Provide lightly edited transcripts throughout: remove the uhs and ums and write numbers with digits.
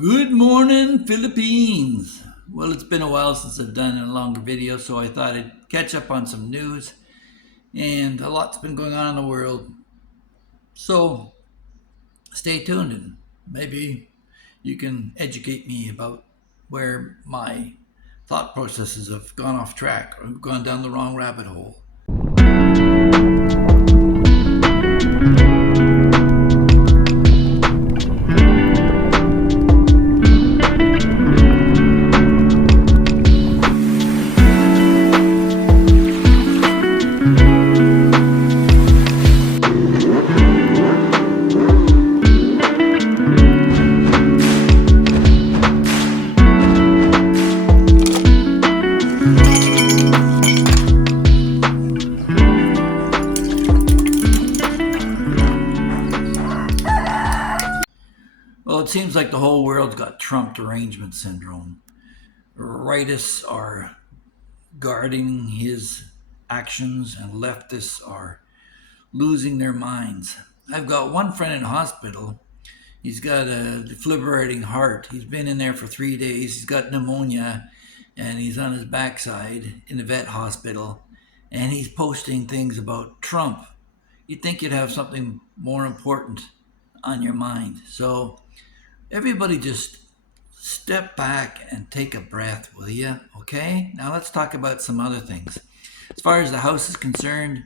Good morning, Philippines. Well, it's been a while since I've done a longer video, so I thought I'd catch up on some news, and a lot's been going on in the world. So stay tuned, and maybe you can educate me about where my thought processes have gone off track or gone down the wrong rabbit hole. Well, it seems like the whole world's got Trump derangement syndrome. Rightists are guarding his actions, and leftists are losing their minds. I've got one friend in hospital. He's got a defibrillating heart. He's been in there for 3 days. He's got pneumonia, and he's on his backside in the vet hospital. And he's posting things about Trump. You'd think you'd have something more important on your mind. So everybody just step back and take a breath, will you? Okay? Now let's talk about some other things. As far as the house is concerned,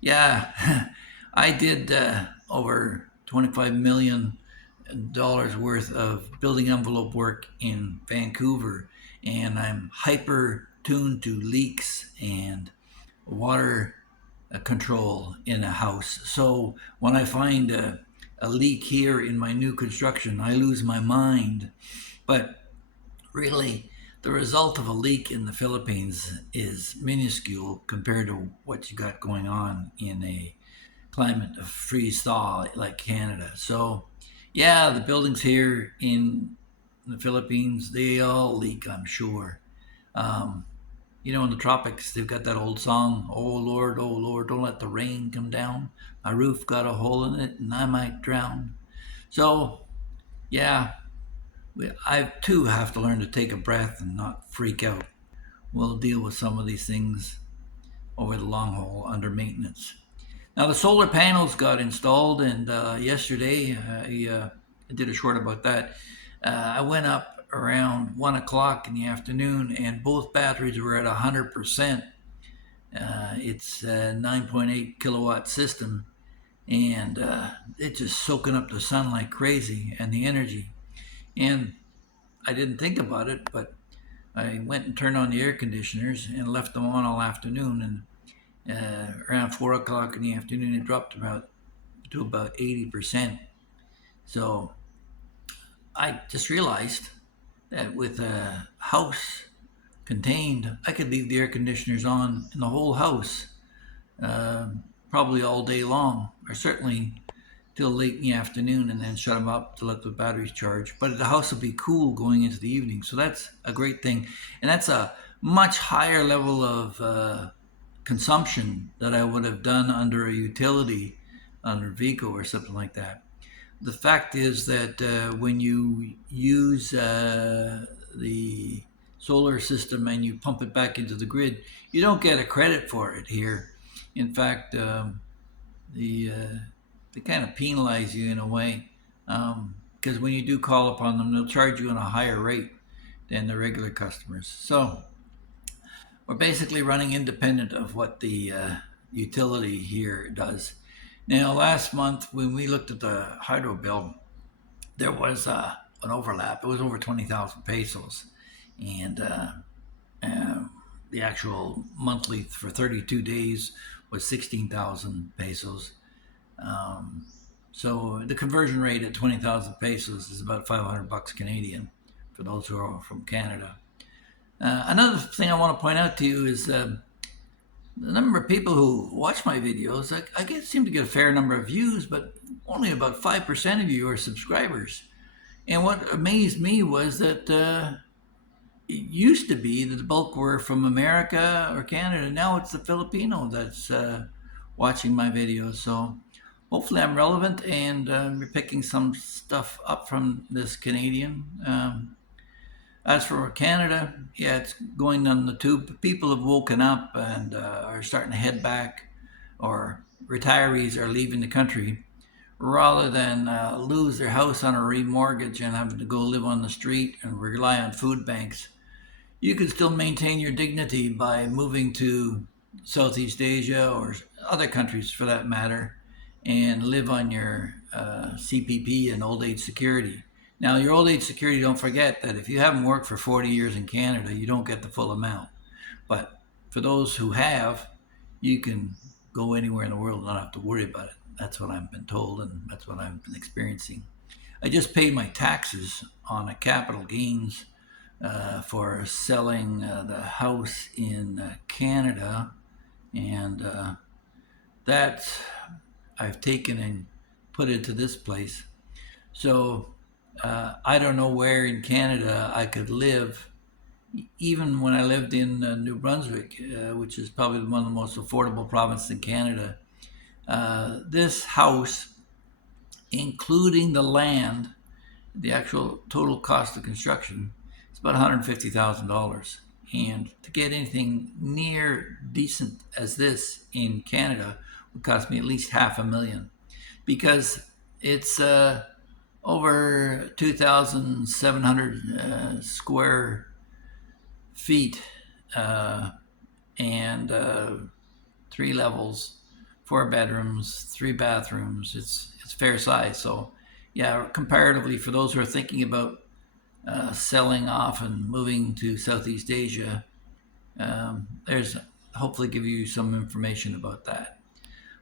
yeah, I did over $25 million worth of building envelope work in Vancouver, and I'm hyper tuned to leaks and water control in a house. So when I find a leak here in my new construction, I lose my mind. But really, the result of a leak in the Philippines is minuscule compared to what you got going on in a climate of freeze thaw like Canada. So, yeah, the buildings here in the Philippines, they all leak, I'm sure. Um, in the tropics, they've got that old song, oh Lord, don't let the rain come down. My roof got a hole in it and I might drown. So, yeah, I too have to learn to take a breath and not freak out. We'll deal with some of these things over the long haul under maintenance. Now, the solar panels got installed, and yesterday I did a short about that. I went up around 1 o'clock in the afternoon, and both batteries were at 100%. It's a 9.8 kilowatt system, and it's just soaking up the sun like crazy and the energy. And I didn't think about it, but I went and turned on the air conditioners and left them on all afternoon. And around 4 o'clock in the afternoon, it dropped to about 80%. So I just realized that with a house contained, I could leave the air conditioners on in the whole house, uh, probably all day long, or certainly till late in the afternoon, and then shut them up to let the batteries charge. But the house will be cool going into the evening, so that's a great thing, and that's a much higher level of consumption that I would have done under a utility, under Vico or something like that. The fact is that when you use the solar system and you pump it back into the grid, you don't get a credit for it here. In fact, the they kind of penalize you in a way, because when you do call upon them, they'll charge you on a higher rate than the regular customers. So we're basically running independent of what the utility here does. Now, last month when we looked at the hydro bill, there was an overlap. It was over 20,000 pesos, and uh, the actual monthly for 32 days was 16,000 pesos. Um, so the conversion rate at 20,000 pesos is about 500 bucks Canadian for those who are from Canada. Another thing I want to point out to you is the number of people who watch my videos. Seem to get a fair number of views, but only about 5% of you are subscribers. And what amazed me was that it used to be that the bulk were from America or Canada. Now it's the Filipino that's watching my videos. So hopefully I'm relevant and you're picking some stuff up from this Canadian. As for Canada, yeah, it's going on the tube. People have woken up and are starting to head back, or retirees are leaving the country rather than lose their house on a remortgage and having to go live on the street and rely on food banks. You can still maintain your dignity by moving to Southeast Asia or other countries for that matter and live on your CPP and old age security. Now, your old age security, don't forget that if you haven't worked for 40 years in Canada, you don't get the full amount. But for those who have, you can go anywhere in the world and not have to worry about it. That's what I've been told, and that's what I've been experiencing. I just paid my taxes on a capital gains for selling the house in Canada, and that I've taken and put into this place. So I don't know where in Canada I could live. Even when I lived in New Brunswick, which is probably one of the most affordable provinces in Canada, this house, including the land, the actual total cost of construction, is about $150,000. And to get anything near decent as this in Canada would cost me at least $500,000 because it's over 2,700 square feet and 3 levels, 4 bedrooms, 3 bathrooms. It's fair size. So, yeah, comparatively, for those who are thinking about selling off and moving to Southeast Asia, there's hopefully give you some information about that.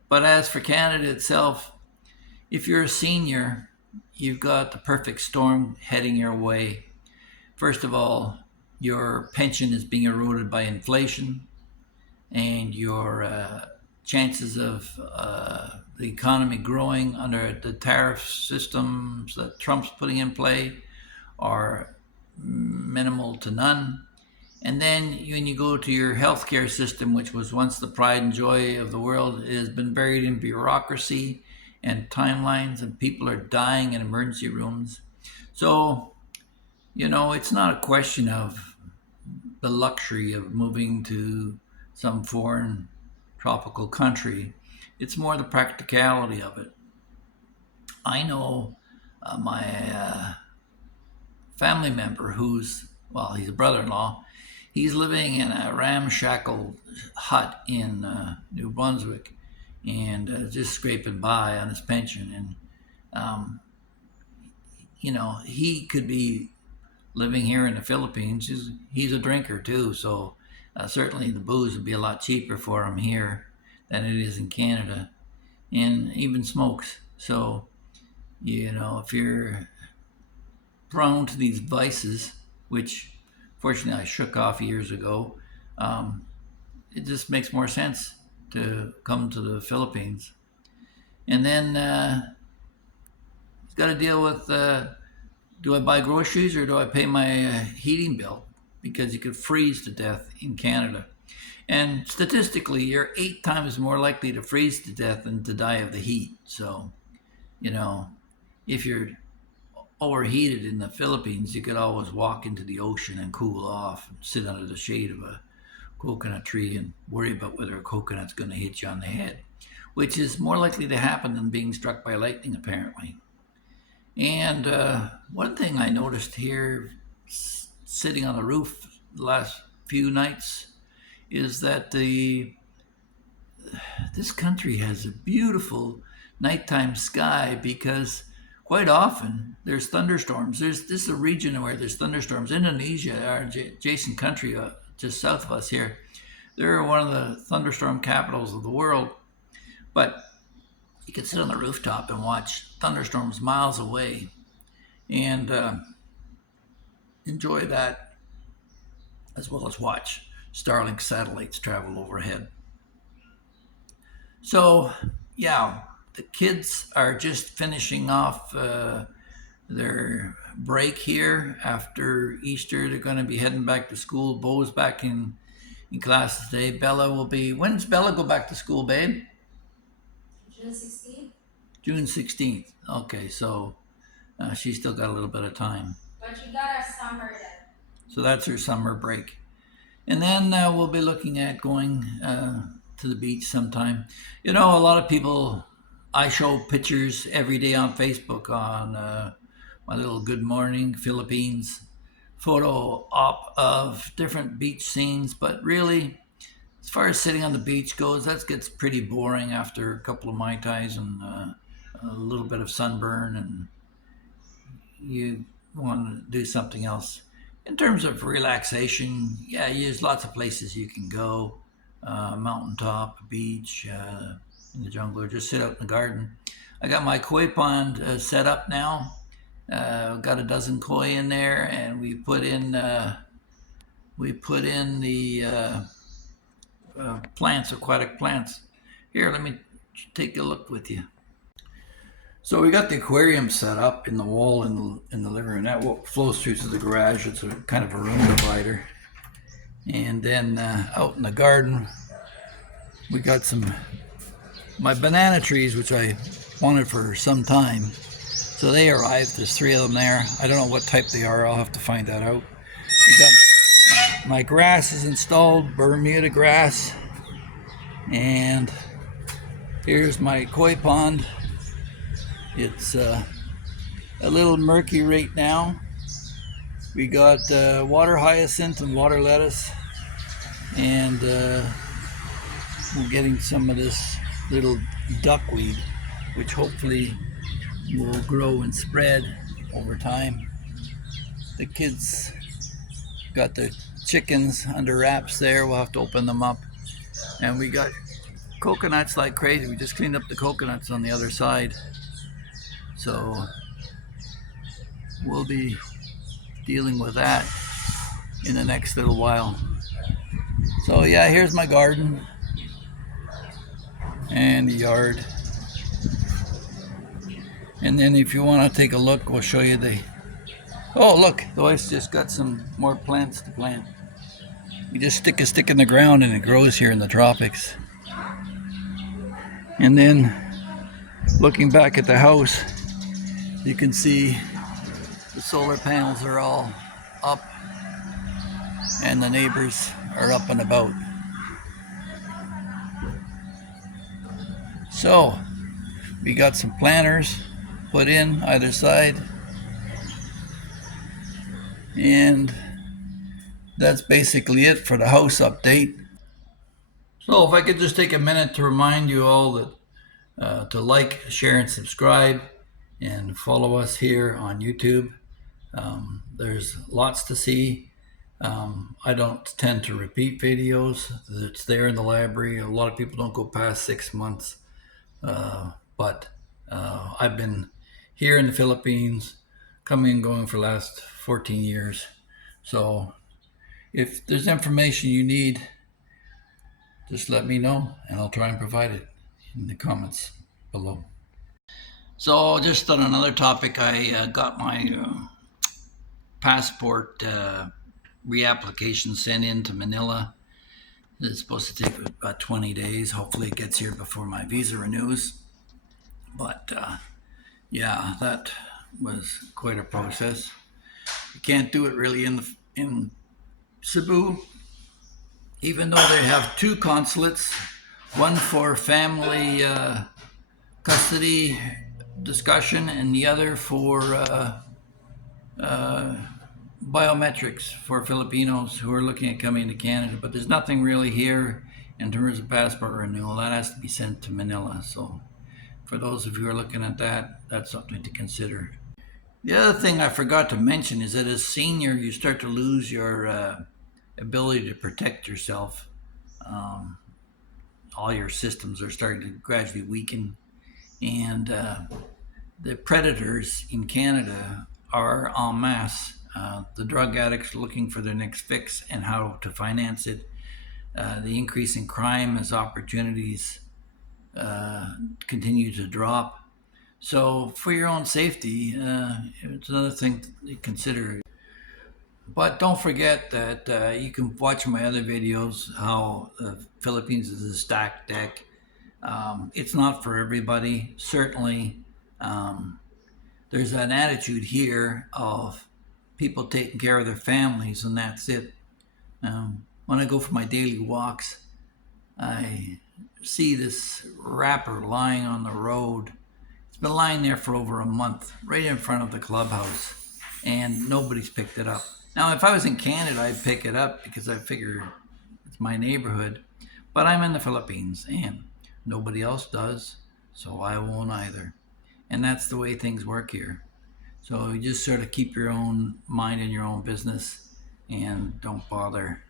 But as for Canada itself, if you're a senior, you've got the perfect storm heading your way. First of all, your pension is being eroded by inflation, and your chances of the economy growing under the tariff systems that Trump's putting in play are minimal to none. And then when you go to your healthcare system, which was once the pride and joy of the world, it has been buried in bureaucracy and timelines, and people are dying in emergency rooms. So, it's not a question of the luxury of moving to some foreign tropical country. It's more the practicality of it. I know my family member he's a brother in law. He's living in a ramshackle hut in New Brunswick and just scraping by on his pension. And, he could be living here in the Philippines. He's a drinker too, so certainly the booze would be a lot cheaper for him here than it is in Canada, and even smokes. So, if you're prone to these vices, which fortunately I shook off years ago, it just makes more sense to come to the Philippines. And then he's got to deal with do I buy groceries or do I pay my heating bill? Because you could freeze to death in Canada. And statistically, you're 8 times more likely to freeze to death than to die of the heat. So, if you're overheated in the Philippines, you could always walk into the ocean and cool off and sit under the shade of a coconut tree and worry about whether a coconut's going to hit you on the head, which is more likely to happen than being struck by lightning, apparently. And one thing I noticed here, sitting on the roof the last few nights, is that this country has a beautiful nighttime sky because quite often there's thunderstorms. This is a region where there's thunderstorms. Indonesia, our adjacent country just south of us here, they're one of the thunderstorm capitals of the world. But you can sit on the rooftop and watch thunderstorms miles away and enjoy that, as well as watch Starlink satellites travel overhead. So, yeah, the kids are just finishing off their break here after Easter. They're going to be heading back to school. Bo's back in class today. Bella will be. When's Bella go back to school, babe? June 16th? June 16th. Okay, so she's still got a little bit of time. But you got a summer then. So that's her summer break. And then we'll be looking at going to the beach sometime. You know, a lot of people, I show pictures every day on Facebook on my little Good Morning Philippines photo op of different beach scenes. But really, as far as sitting on the beach goes, that gets pretty boring after a couple of Mai Tais and a little bit of sunburn, and you want to do something else. In terms of relaxation, yeah, there's lots of places you can go. Mountaintop, beach, in the jungle, or just sit out in the garden. I got my koi pond set up now. Got a dozen koi in there, and we put in the plants, aquatic plants. Here, let me take a look with you. So we got the aquarium set up in the wall in the living room. That flows through to the garage. It's a kind of a room divider. And then out in the garden, we got my banana trees, which I wanted for some time. So they arrived. There's 3 of them there. I don't know what type they are. I'll have to find that out. We got my grass is installed, Bermuda grass. And here's my koi pond. It's a little murky right now. We got water hyacinth and water lettuce, and we're getting some of this little duckweed, which hopefully will grow and spread over time. The kids got the chickens under wraps there. We'll have to open them up. And we got coconuts like crazy. We just cleaned up the coconuts on the other side. So we'll be dealing with that in the next little while. So yeah, here's my garden and the yard. And then if you want to take a look, we'll show you oh look, the wife's just got some more plants to plant. You just stick a stick in the ground and it grows here in the tropics. And then looking back at the house, you can see the solar panels are all up and the neighbors are up and about. So we got some planters put in either side, and that's basically it for the house update. So if I could just take a minute to remind you all that to like, share, and subscribe, and follow us here on YouTube. There's lots to see. I don't tend to repeat videos. It's there in the library. A lot of people don't go past 6 months. But I've been here in the Philippines, coming and going for the last 14 years. So if there's information you need, just let me know and I'll try and provide it in the comments below. So just on another topic, I got my passport reapplication sent in to Manila. It's supposed to take about 20 days. Hopefully it gets here before my visa renews. But yeah, that was quite a process. You can't do it really in Cebu, even though they have 2 consulates, one for family custody discussion and the other for biometrics for Filipinos who are looking at coming to Canada. But there's nothing really here in terms of passport renewal. That has to be sent to Manila. So for those of you who are looking at that, that's something to consider. The other thing I forgot to mention is that as senior, you start to lose your ability to protect yourself. All your systems are starting to gradually weaken. And the predators in Canada are en masse. The drug addicts looking for their next fix and how to finance it. The increase in crime as opportunities continue to drop. So for your own safety, it's another thing to consider. But don't forget that you can watch my other videos, how the Philippines is a stacked deck. It's not for everybody, certainly. There's an attitude here of people taking care of their families, and that's it. When I go for my daily walks, I see this wrapper lying on the road. It's been lying there for over a month, right in front of the clubhouse, and nobody's picked it up. Now, if I was in Canada, I'd pick it up because I figure it's my neighborhood. But I'm in the Philippines, and nobody else does, so I won't either. And that's the way things work here. So you just sort of keep your own mind in your own business and don't bother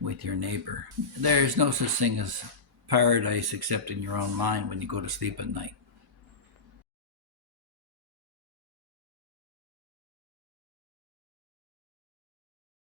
with your neighbor. There's no such thing as paradise except in your own mind when you go to sleep at night.